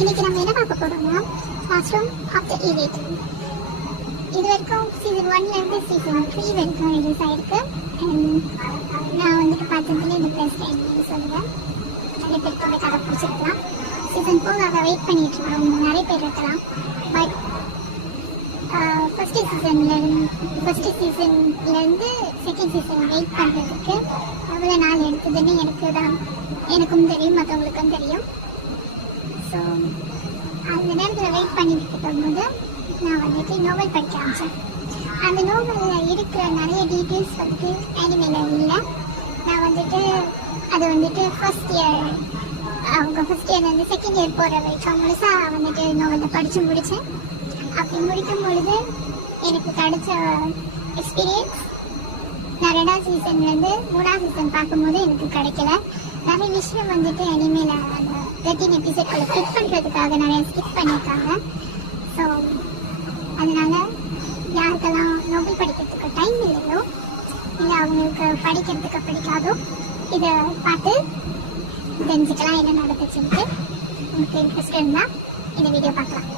இன்னைக்கு நம்ம என்ன பார்க்க போறோம்னா கிளாஸ்ரூம் ஆஃப் த எலிட். இது வரைக்கும் சீசன் 1ல இருந்து சீசன் 3 வரைக்கும் ரிலீஸ் ஆயிருக்கு. நான் வந்துட்டு பார்த்ததுல இந்த பெஸ்ட் என்னன்னு சொல்லுவேன். நிறைய பேருக்கு இந்த கதை பிடிச்சிருக்கலாம். சீசன் 4 வெயிட் பண்ணிட்டு இருக்கோம். நிறைய பேர் இருக்கலாம். பட் ஃபர்ஸ்ட் சீசன்லேருந்து செகண்ட் சீசன் வெயிட் பண்ணுறதுக்கு எவ்வளோ நாள் எடுத்ததுன்னு எனக்கும் தெரியும், மற்றவங்களுக்கும் தெரியும். ஸோ அந்த நேரத்தில் வெயிட் பண்ணிட்டு இருக்கும்போது நான் வந்துட்டு நோவல் படிக்க ஆரம்பித்தேன். அந்த நோவலில் இருக்கிற நிறைய டீட்டெயில்ஸ் வந்துட்டு அனிமேல இல்லை. நான் வந்துட்டு அது வந்துட்டு ஃபர்ஸ்ட் இயர்லேருந்து செகண்ட் இயர் போகிற வரைக்கும் முழுசாக வந்துட்டு நோவலை படித்து முடித்தேன். அப்படி முடிக்கும் பொழுது எனக்கு கிடைச்ச எக்ஸ்பீரியன்ஸ் நான் 2வது சீசன்லேருந்து 3வது சீசன் பார்க்கும்போது எனக்கு கிடைக்கல. நிறைய விஷயம் வந்துட்டு இனிமேல் அந்த 13 எபிசோட்களை ஃபிட் பண்ணுறதுக்காக நிறைய ஸ்கிப் பண்ணியிருக்காங்க. ஸோ அதனால யாருக்கெல்லாம் நோவல் படிக்கிறதுக்கு டைம் இல்லையோ இல்லை அவங்களுக்கு படிக்கிறதுக்கு பிடிக்காதோ இதை பார்த்து தெரிஞ்சுக்கலாம் என்ன நடந்துச்சுன்ட்டு. உங்களுக்கு இன்ட்ரெஸ்ட் இருந்தால் இந்த வீடியோ பார்க்கலாம்.